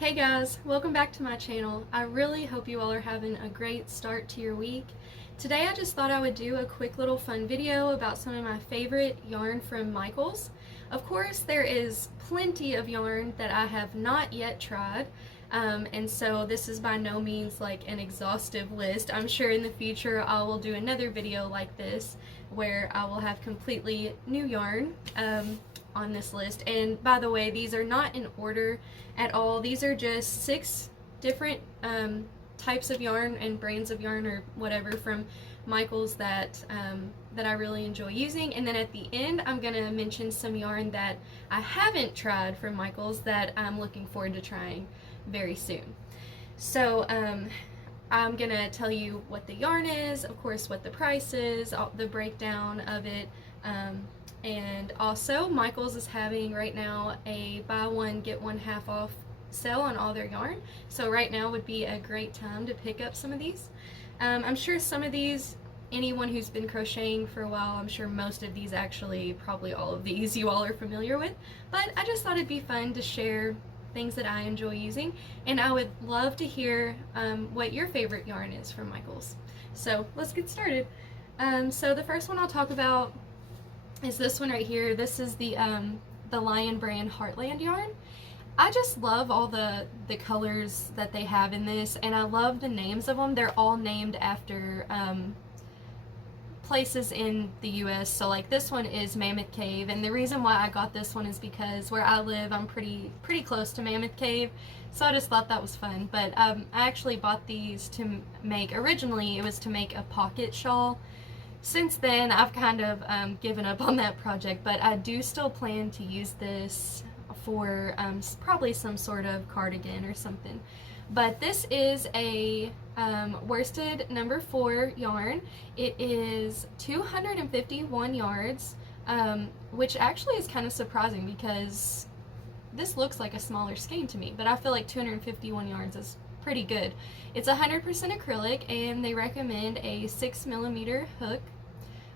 Hey guys, welcome back to my channel. I really hope you all are having a great start to your week. Today I just thought I would do a quick little fun video about some of my favorite yarn from Michaels. Of course, there is plenty of yarn that I have not yet tried, and so this is by no means like an exhaustive list. I'm sure in the future I will do another video like this where I will have completely new yarn on this list. And by the way, these are not in order at all. These are just 6 different types of yarn and brands of yarn or whatever from Michaels that I really enjoy using. And then at the end I'm gonna mention some yarn that I haven't tried from Michaels that I'm looking forward to trying very soon. So I'm gonna tell you what the yarn is, of course what the price is, the breakdown of it, and also Michaels is having right now a buy one get one half off sale on all their yarn, so right now would be a great time to pick up some of these. I'm sure some of these, anyone who's been crocheting for a while, I'm sure most of these, actually probably all of these, you all are familiar with, but I just thought it'd be fun to share things that I enjoy using, and I would love to hear what your favorite yarn is from Michaels. So let's get started. So the first one I'll talk about is this one right here. This is the Lion brand Heartland yarn. I just love all the colors that they have in this, and I love the names of them. They're all named after places in the US. So like this one is Mammoth Cave, and the reason why I got this one is because where I live I'm pretty close to Mammoth Cave, so I just thought that was fun. But I actually bought these to make, originally it was to make a pocket shawl. Since then I've kind of given up on that project, but I do still plan to use this for probably some sort of cardigan or something. But this is a worsted number 4 yarn. It is 251 yards, which actually is kind of surprising because this looks like a smaller skein to me, but I feel like 251 yards is pretty good. It's 100% acrylic, and they recommend a 6mm hook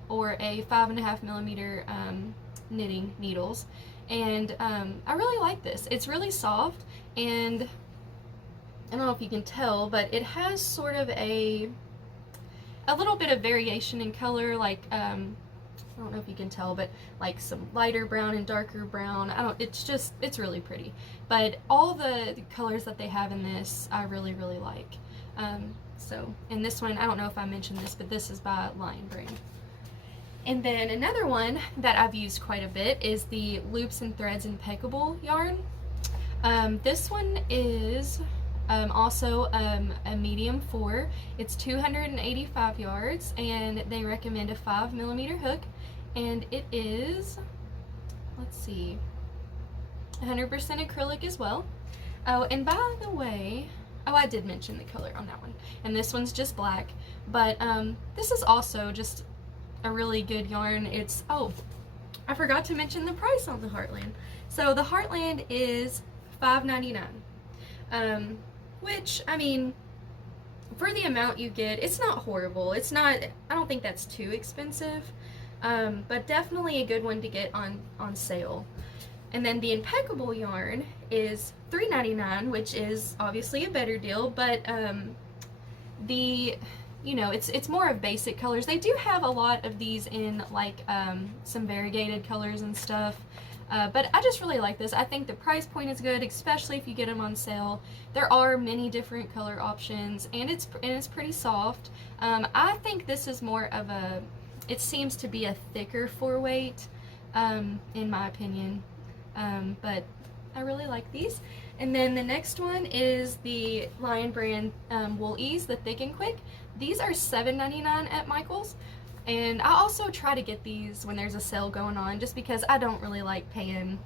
or a 5.5mm knitting needles. And I really like this. It's really soft, and I don't know if you can tell, but it has sort of a little bit of variation in color, like I don't know if you can tell, but like some lighter brown and darker brown. It's really pretty. But all the colors that they have in this I really like. So, and this one, I don't know if I mentioned this, but this is by Lion brand. And then another one that I've used quite a bit is the Loops and Threads Improbable yarn. This one is also a medium 4. It's 285 yards, and they recommend a 5mm hook, and it is, let's see, 100% acrylic as well. Oh, and by the way, oh, I did mention the color on that one, and this one's just black, but this is also just a really good yarn. It's, oh, I forgot to mention the price on the Heartland. So the Heartland is $5.99, which, I mean, for the amount you get, it's not horrible. It's not, I don't think that's too expensive, but definitely a good one to get on sale. And then the Improbable yarn is $3.99, which is obviously a better deal, but you know, it's more of basic colors. They do have a lot of these in like some variegated colors and stuff, but I just really like this. I think the price point is good, especially if you get them on sale. There are many different color options, and it's pretty soft. I think this is more of a, it seems to be a thicker 4-weight, in my opinion, but I really like these. And then the next one is the Lion brand Wool Ease, the Thick and Quick. These are $7.99 at Michaels, and I also try to get these when there's a sale going on, just because I don't really like paying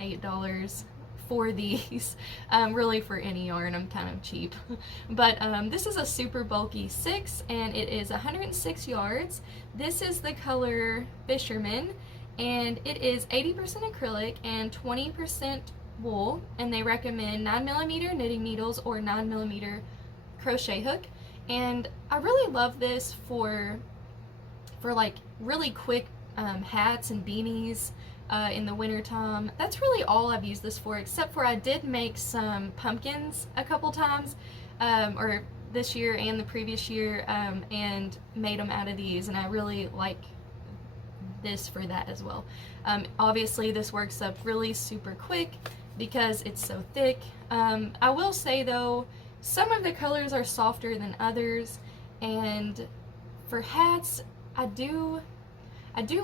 $8 for these. Really, for any yarn, I'm kind of cheap. But this is a super bulky 6, and it is 106 yards. This is the color Fisherman, and it is 80% acrylic and 20% wool, and they recommend 9mm knitting needles or 9mm crochet hook. And I really love this for like really quick hats and beanies, in the winter time. That's really all I've used this for, except for I did make some pumpkins a couple times, or this year and the previous year, and made them out of these, and I really like this for that as well. Obviously this works up really super quick because it's so thick. I will say though, some of the colors are softer than others, and for hats, I do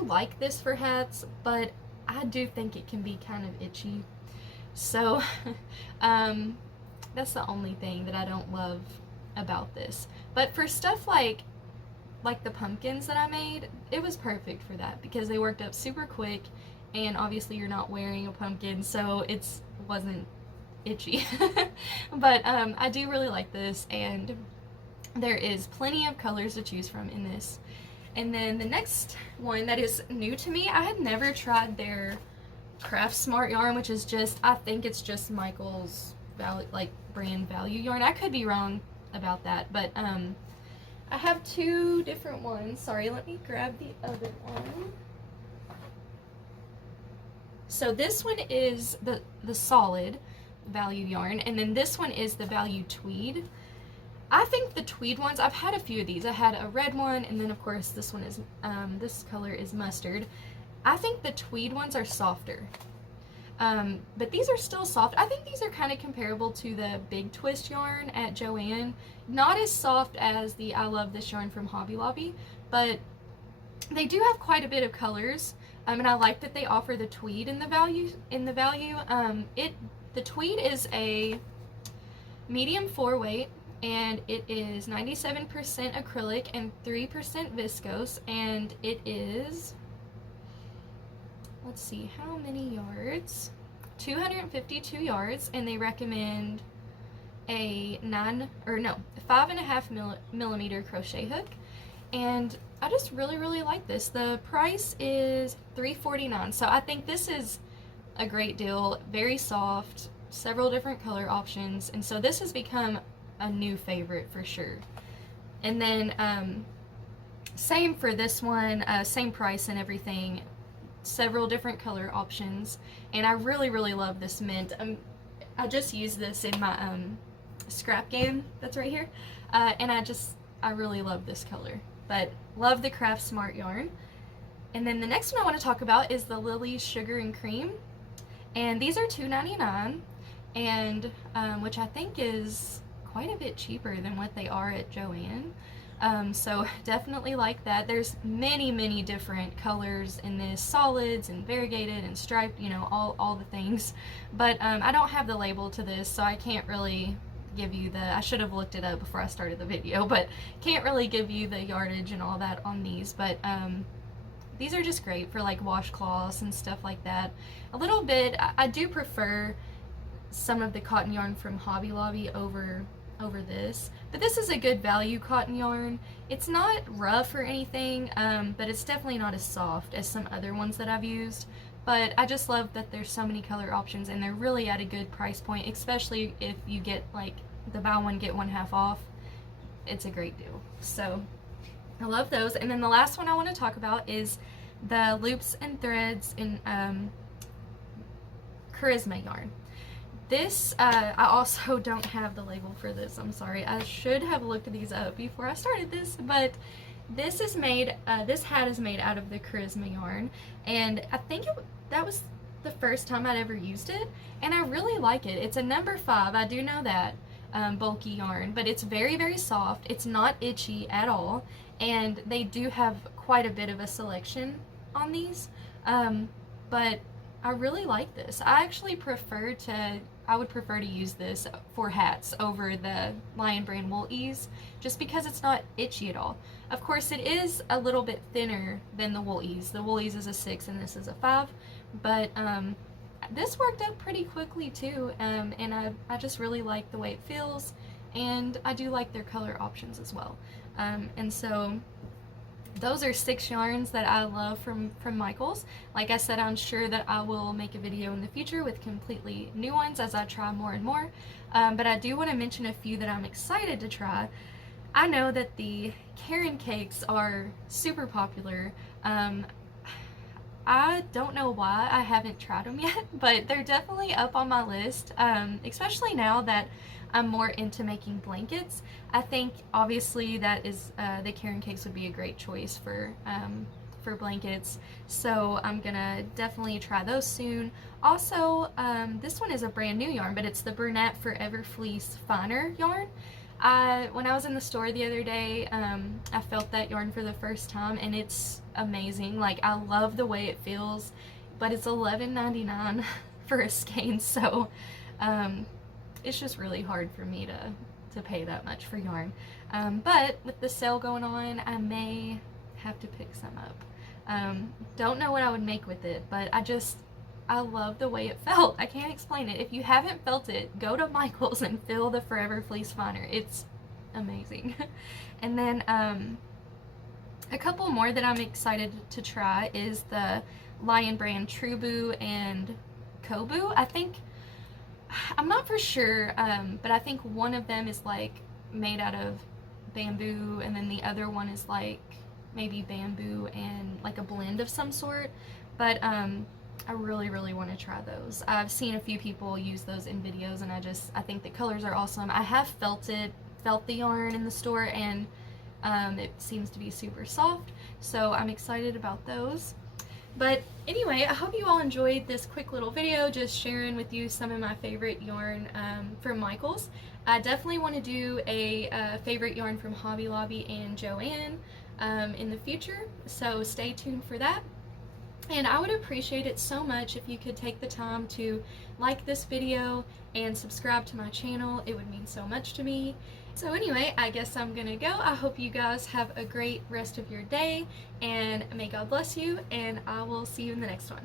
like this for hats, but I do think it can be kind of itchy. So that's the only thing that I don't love about this. But for stuff like the pumpkins that I made, it was perfect for that because they worked up super quick, and obviously you're not wearing a pumpkin, so it wasn't itchy. But I do really like this, and there is plenty of colors to choose from in this. And then the next one that is new to me, I had never tried their Craft Smart yarn, which is just, I think it's just Michael's brand value yarn. I could be wrong about that, but I have two different ones. Sorry, let me grab the other one. So this one is the solid value yarn, and then this one is the value tweed. I think the tweed ones, I've had a few of these. I had a red one, and then of course this one is, this color is mustard. I think the tweed ones are softer, but these are still soft. I think these are kind of comparable to the Big Twist yarn at Joann. Not as soft as the I Love This yarn from Hobby Lobby, but they do have quite a bit of colors, and I like that they offer the tweed in the value. The tweed is a medium 4 weight, and it is 97% acrylic and 3% viscose, and it is, let's see, how many yards? 252 yards, and they recommend a 5.5 millimeter crochet hook, and I just really like this. The price is $3.49, so I think this is a great deal. Very soft, several different color options, and so this has become a new favorite for sure. And then same for this one, same price and everything, several different color options, and I really love this mint. I just used this in my scrap game that's right here, and I really love this color, but love the Craft Smart yarn. And then the next one I want to talk about is the Lilies Sugar and Cream, and these are $2.99, and which I think is quite a bit cheaper than what they are at Joann. So definitely like that. There's many different colors in this, solids and variegated and striped, you know, all the things. But I don't have the label to this, so I can't really give you I should have looked it up before I started the video, but can't really give you the yardage and all that on these. But these are just great for like washcloths and stuff like that. A little bit, I do prefer some of the cotton yarn from Hobby Lobby over this, but this is a good value cotton yarn. It's not rough or anything, but it's definitely not as soft as some other ones that I've used. But I just love that there's so many color options, and they're really at a good price point, especially if you get like the buy one get one half off. It's a great deal, so I love those. And then the last one I want to talk about is the Loops and Threads in Charisma yarn. This, I also don't have the label for this, I'm sorry. I should have looked these up before I started this, but this is made, this hat is made out of the Charisma yarn, and I think that was the first time I'd ever used it, and I really like it. It's a number 5, I do know that, bulky yarn, but it's very soft. It's not itchy at all, and they do have quite a bit of a selection on these, but I really like this. I actually I would prefer to use this for hats over the Lion Brand Wool Ease, just because it's not itchy at all. Of course, it is a little bit thinner than the Wool Ease. The Wool Ease is a 6 and this is a 5, but this worked up pretty quickly too, and I just really like the way it feels, and I do like their color options as well. And so those are 6 yarns that I love from Michaels. Like I said, I'm sure that I will make a video in the future with completely new ones as I try more and more. But I do want to mention a few that I'm excited to try. I know that the Karen cakes are super popular. I don't know why I haven't tried them yet, but they're definitely up on my list, especially now that I'm more into making blankets. I think obviously that is the Karen cakes would be a great choice for blankets. So I'm gonna definitely try those soon. Also, this one is a brand new yarn, but it's the Bernat Forever Fleece Finer yarn. When I was in the store the other day, I felt that yarn for the first time, and it's amazing. Like, I love the way it feels, but it's $11.99 for a skein, so it's just really hard for me to pay that much for yarn. But with the sale going on, I may have to pick some up. Don't know what I would make with it, but I love the way it felt. I can't explain it. If you haven't felt it, go to Michael's and feel the Forever Fleece Finer. It's amazing. And then a couple more that I'm excited to try is the Lion Brand Trubu and Kobu. I'm not for sure, but I think one of them is like made out of bamboo, and then the other one is like maybe bamboo and like a blend of some sort. But I really, really want to try those. I've seen a few people use those in videos, and I think the colors are awesome. I have felt the yarn in the store, and it seems to be super soft, so I'm excited about those. But anyway, I hope you all enjoyed this quick little video, just sharing with you some of my favorite yarn from Michael's. I definitely want to do a favorite yarn from Hobby Lobby and Joann in the future, so stay tuned for that. And I would appreciate it so much if you could take the time to like this video and subscribe to my channel. It would mean so much to me. So anyway, I guess I'm gonna go. I hope you guys have a great rest of your day, and may God bless you, and I will see you in the next one.